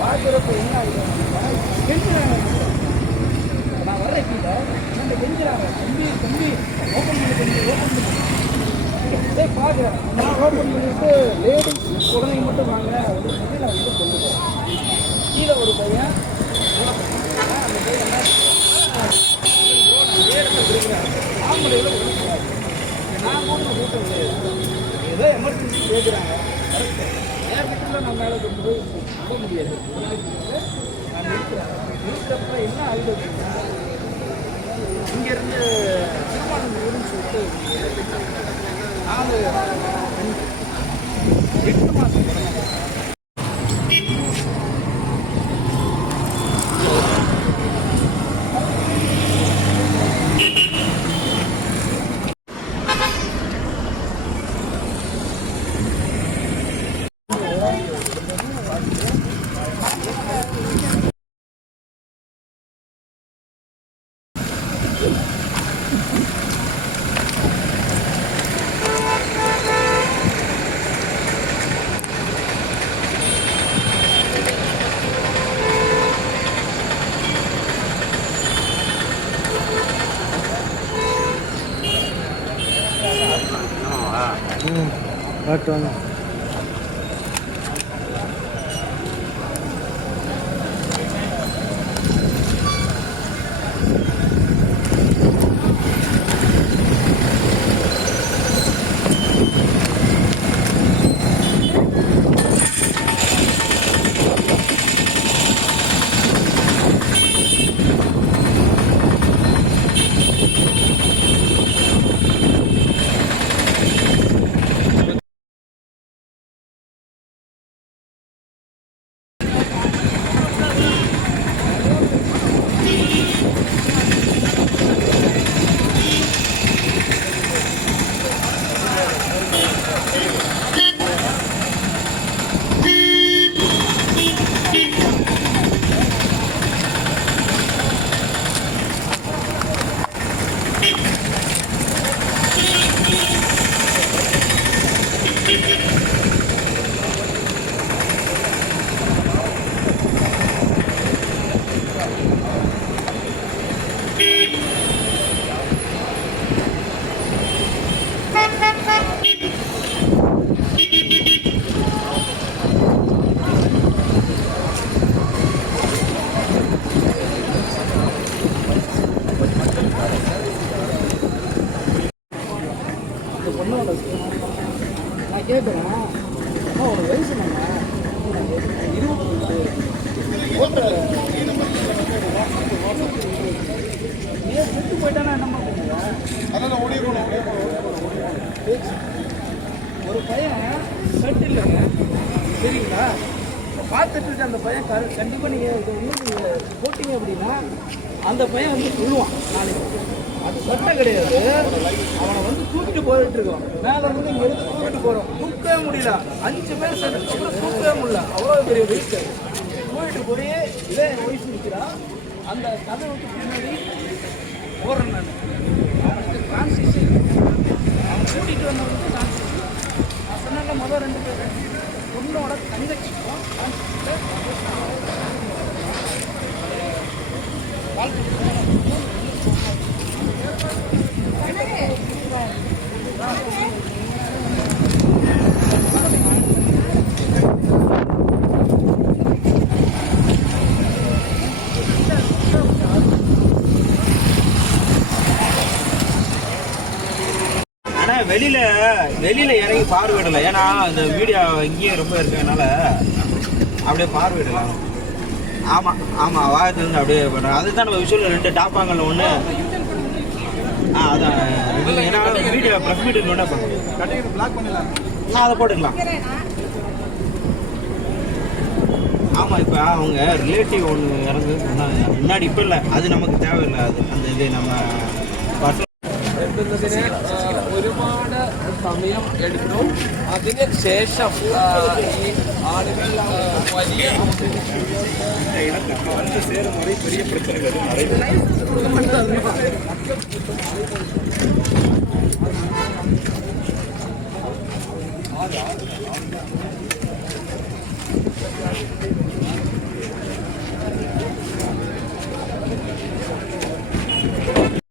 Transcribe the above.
பார்க்குறப்ப என்ன கெஞ்சுறாங்க. நான் வர கீழே நம்ம கெஞ்சுறாங்க, தம்பி தம்பி ஓப்பன் பண்ணி இதே பார்க்குறேன். நான் ஓப்பன் பண்ணிட்டு லேடிஸ் குழந்தைங்க மட்டும் வாங்க அப்படின்னு சொல்லி நான் வந்து சொல்லுவேன். கீழே ஒரு பையன் அந்த பையன் என்ன ஆம்பளையில் ஒழுங்காது. நான் கூட கூட்டம் கிடையாது, ஏதோ எமர்ஜென்சி கேட்குறாங்க. கரெக்டு என் வீட்டில் நான் மேலே கொண்டு போய் போக முடியாது. நான் இருக்கிறப்ப என்ன ஆகுது அப்படின்னா, இங்கேருந்து திருமணம் சொல்லிட்டு 8 மாதம் குழந்தை. காட்டுவாங்க. நான் கேட்குறேன், அம்மா ஒரு வயசு நம்ம 20 செத்து போயிட்டானா என்னம்மா பண்ணுவேன்? அதெல்லாம் ஓடிக்கணும். ஒரு பையன் செட் இல்லைங்க, சரிங்களா? பார்த்துட்டு இருக்க அந்த பையன் கண்டிப்பாக நீங்கள் இது வந்து போட்டிங்க அப்படின்னா அந்த பையன் வந்து சொல்லுவான் நாளைக்கு. அது சட்டம் கிடையாது. அவனை வந்து தூக்கிட்டு போயிட்டு இருக்கோம், மேலே வந்து இங்கே இருந்து தூக்கிட்டு போகிறோம். தூக்கவே முடியல, 5 பேர் சேர்ந்து தூக்கவே முடியல, அவ்வளோ பெரிய வெயிட். தூக்கிட்டு போய் இதே வயசு இருக்கிறா அந்த கதை விட்டு பின்னாடி போகிறேன் நான். அவனுக்கு டிரான்சிஷன் அவன் கூட்டிகிட்டு வந்தவனுக்கு டிரான்சிஷன் நான் சொன்னாங்க. ஆனால் வெளியில இறங்கி பார்வையிடலை. ஏன்னா இந்த வீடியோ இங்கேயே ரொம்ப இருக்கிறதுனால அப்படியே பார்வையிடலாம். ஆமாம் ஆமாம், வாகத்துலேருந்து அப்படியே பண்ணுறேன். அதுதான் நம்ம விஷுவல் 2 டாப்பாங்கல்ல ஒன்று. அதான் ஏன்னா வீடியோ ப்ளஸ் மீட்டர் ஒன்றா பண்ணுறேன். பிளாக் பண்ணலாம். அதை போட்டுக்கலாம். ஆமாம், இப்போ அவங்க ரிலேட்டிவ் ஒன்று இறந்து முன்னாடி இப்போ இல்லை, அது நமக்கு தேவையில்லை. அது அந்த இது நம்ம എത്തുന്നതിന് ഒരുപാട് സമയം എടുക്കും. അതിന് ശേഷം ഈ ആളുകൾ വലിയ வந்து சேரும் வரை பெரிய பிரச்சனைகள் நிறைய